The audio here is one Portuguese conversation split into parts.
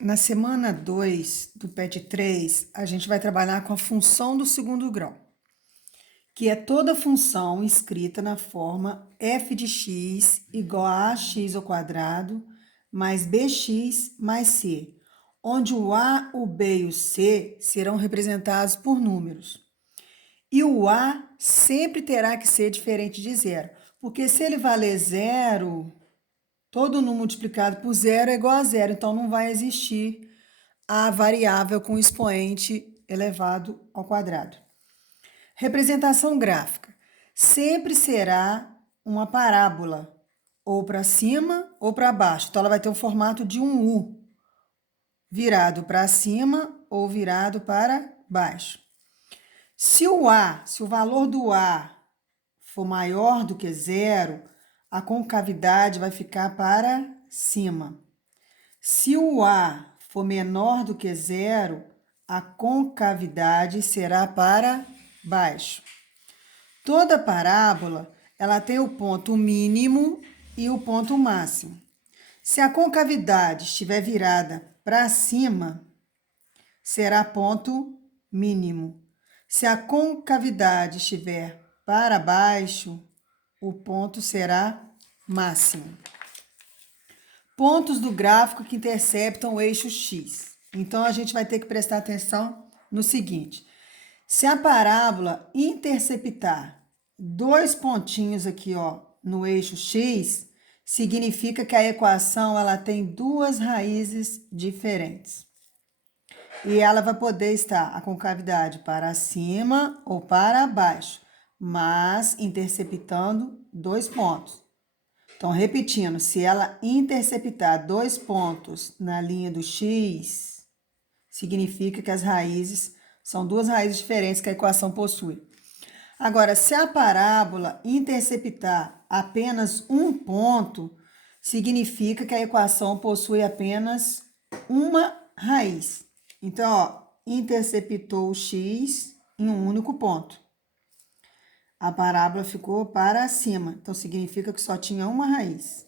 Na semana 2 do PET 3, a gente vai trabalhar com a função do segundo grau, que é toda função escrita na forma f de x igual a ax ao quadrado mais bx mais c, onde o a, o b e o c serão representados por números. E o a sempre terá que ser diferente de zero, porque se ele valer zero, todo número multiplicado por zero é igual a zero, então não vai existir a variável com expoente elevado ao quadrado. Representação gráfica sempre será uma parábola, ou para cima ou para baixo. Então, ela vai ter o formato de um U, virado para cima ou virado para baixo. Se o valor do A for maior do que zero, a concavidade vai ficar para cima. Se o A for menor do que zero, a concavidade será para baixo. Toda parábola, ela tem o ponto mínimo e o ponto máximo. Se a concavidade estiver virada para cima, será ponto mínimo. Se a concavidade estiver para baixo, o ponto será máximo. Pontos do gráfico que interceptam o eixo X. Então, a gente vai ter que prestar atenção no seguinte. Se a parábola interceptar dois pontinhos aqui, ó, no eixo X, significa que a equação ela tem duas raízes diferentes. E ela vai poder estar a concavidade para cima ou para baixo, mas interceptando dois pontos. Então, repetindo, se ela interceptar dois pontos na linha do X, significa que as raízes são duas raízes diferentes que a equação possui. Agora, se a parábola interceptar apenas um ponto, significa que a equação possui apenas uma raiz. Então, ó, interceptou o X em um único ponto. A parábola ficou para cima, então significa que só tinha uma raiz.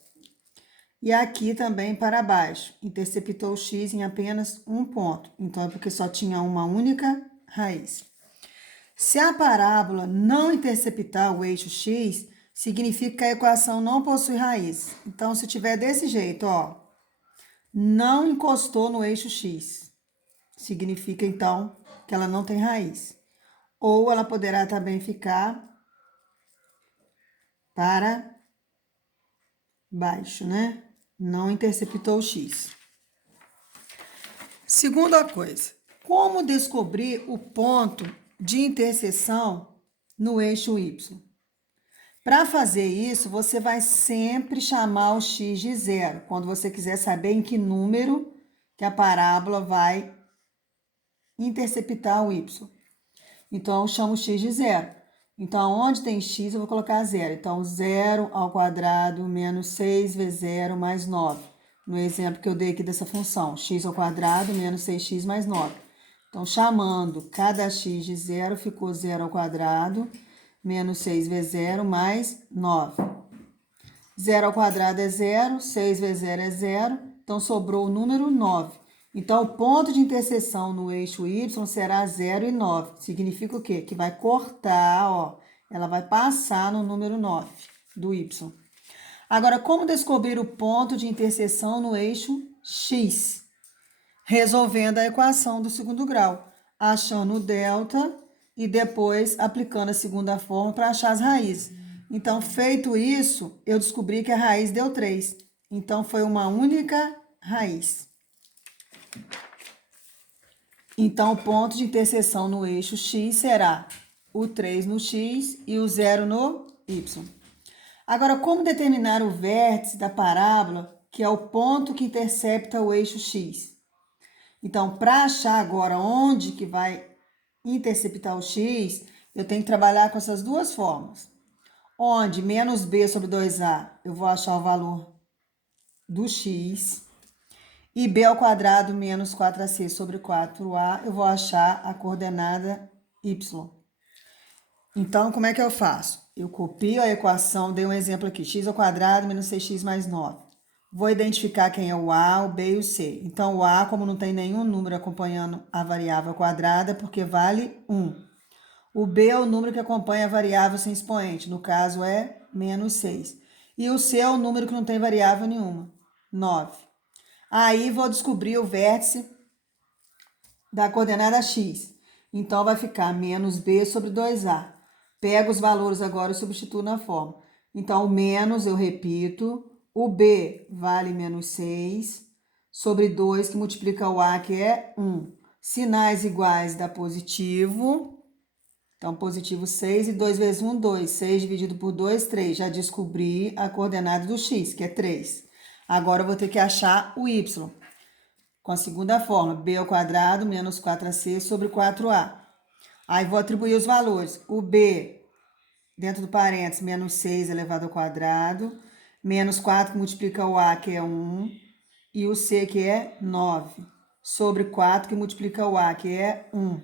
E aqui também para baixo, interceptou o x em apenas um ponto, então é porque só tinha uma única raiz. Se a parábola não interceptar o eixo x, significa que a equação não possui raiz. Então, se tiver desse jeito, ó, não encostou no eixo x, significa então que ela não tem raiz. Ou ela poderá também ficar para baixo, né? Não interceptou o x. Segunda coisa, como descobrir o ponto de interseção no eixo y? Para fazer isso, você vai sempre chamar o x de zero, quando você quiser saber em que número que a parábola vai interceptar o y. Então, eu chamo o x de zero. Então, onde tem x, eu vou colocar zero. Então, 0 ao quadrado menos 6 vezes 0 mais 9. No exemplo que eu dei aqui dessa função, x ao quadrado menos 6x mais 9. Então, chamando cada x de zero, ficou 0 ao quadrado menos 6 vezes 0 mais 9. 0 ao quadrado é 0, 6 vezes 0 é 0, então sobrou o número 9. Então, o ponto de interseção no eixo y será 0 e 9. Significa o quê? Que vai cortar, ó, ela vai passar no número 9 do y. Agora, como descobrir o ponto de interseção no eixo x? Resolvendo a equação do segundo grau, achando o delta e depois aplicando a segunda forma para achar as raízes. Então, feito isso, eu descobri que a raiz deu 3. Então, foi uma única raiz. Então, o ponto de interseção no eixo x será o 3 no x e o 0 no y. Agora, como determinar o vértice da parábola, que é o ponto que intercepta o eixo x? Então, para achar agora onde que vai interceptar o x, eu tenho que trabalhar com essas duas formas. Onde menos b sobre 2a, eu vou achar o valor do x. E b ao quadrado menos 4ac sobre 4a, eu vou achar a coordenada y. Então, como é que eu faço? Eu copio a equação, dei um exemplo aqui, x ao quadrado menos 6x mais 9. Vou identificar quem é o A, o B e o C. Então, o A, como não tem nenhum número acompanhando a variável quadrada, porque vale 1. O B é o número que acompanha a variável sem expoente, no caso é menos 6. E o C é o número que não tem variável nenhuma, 9. Aí vou descobrir o vértice da coordenada x. Então, vai ficar menos b sobre 2a. Pego os valores agora e substituo na forma. Então, o menos, eu repito, o b vale menos 6, sobre 2, que multiplica o a, que é 1. Sinais iguais dá positivo. Então, positivo 6 e 2 vezes 1, 2. 6 dividido por 2, 3. Já descobri a coordenada do x, que é 3. Agora, eu vou ter que achar o y. Com a segunda forma, b ao quadrado menos 4ac sobre 4a. Aí vou atribuir os valores. O b, dentro do parênteses, menos 6 elevado ao quadrado, menos 4 que multiplica o a, que é 1, e o c, que é 9, sobre 4 que multiplica o a, que é 1.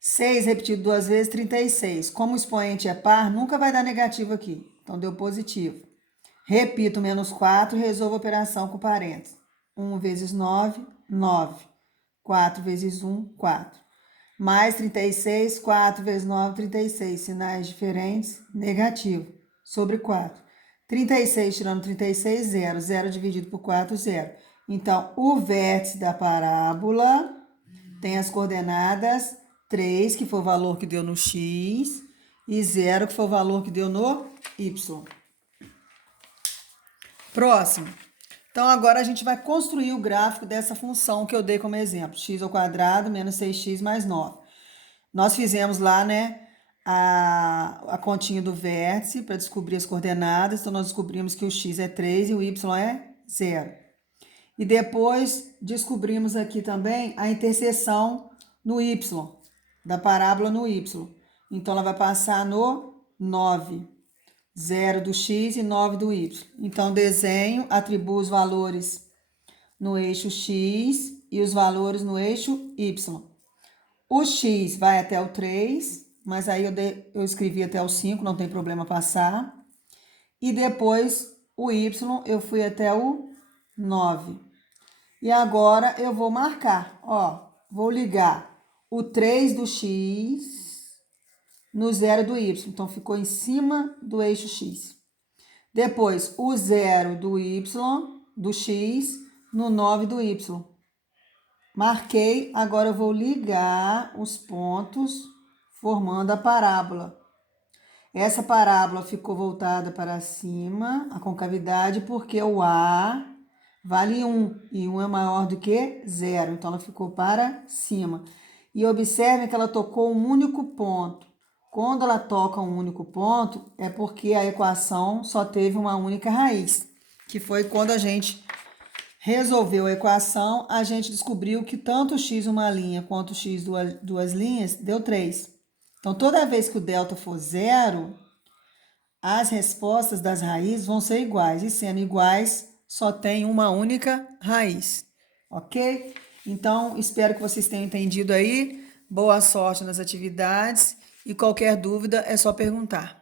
6 repetido duas vezes, 36. Como o expoente é par, nunca vai dar negativo aqui. Então, deu positivo. Repito, menos 4, resolvo a operação com parênteses. 1 vezes 9, 9. 4 vezes 1, 4. Mais 36, 4 vezes 9, 36. Sinais diferentes, negativo. Sobre 4. 36 tirando 36, 0. 0 dividido por 4, 0. Então, o vértice da parábola tem as coordenadas 3, que foi o valor que deu no x, e 0, que foi o valor que deu no y. Próximo. Então, agora a gente vai construir o gráfico dessa função que eu dei como exemplo. X ao quadrado menos 6x mais 9. Nós fizemos lá, né, a continha do vértice para descobrir as coordenadas. Então, nós descobrimos que o x é 3 e o y é 0. E depois descobrimos aqui também a interseção no y, da parábola no y. Então, ela vai passar no 9. 0 do x e 9 do y. Então, desenho, atribuo os valores no eixo x e os valores no eixo y. O x vai até o 3, mas aí eu escrevi até o 5, não tem problema passar. E depois, o y, eu fui até o 9. E agora, eu vou marcar, ó, vou ligar o 3 do x no 0 do y. Então, ficou em cima do eixo x. Depois, o 0 do y, do x, no 9 do y. Marquei, agora eu vou ligar os pontos, formando a parábola. Essa parábola ficou voltada para cima, a concavidade, porque o A vale 1, e 1 é maior do que 0, então ela ficou para cima. E observem que ela tocou um único ponto. Quando ela toca um único ponto, é porque a equação só teve uma única raiz, que foi quando a gente resolveu a equação, a gente descobriu que tanto x uma linha quanto x duas linhas deu 3. Então, toda vez que o delta for 0, as respostas das raízes vão ser iguais. E sendo iguais, só tem uma única raiz. Ok? Então, espero que vocês tenham entendido aí. Boa sorte nas atividades. E qualquer dúvida é só perguntar.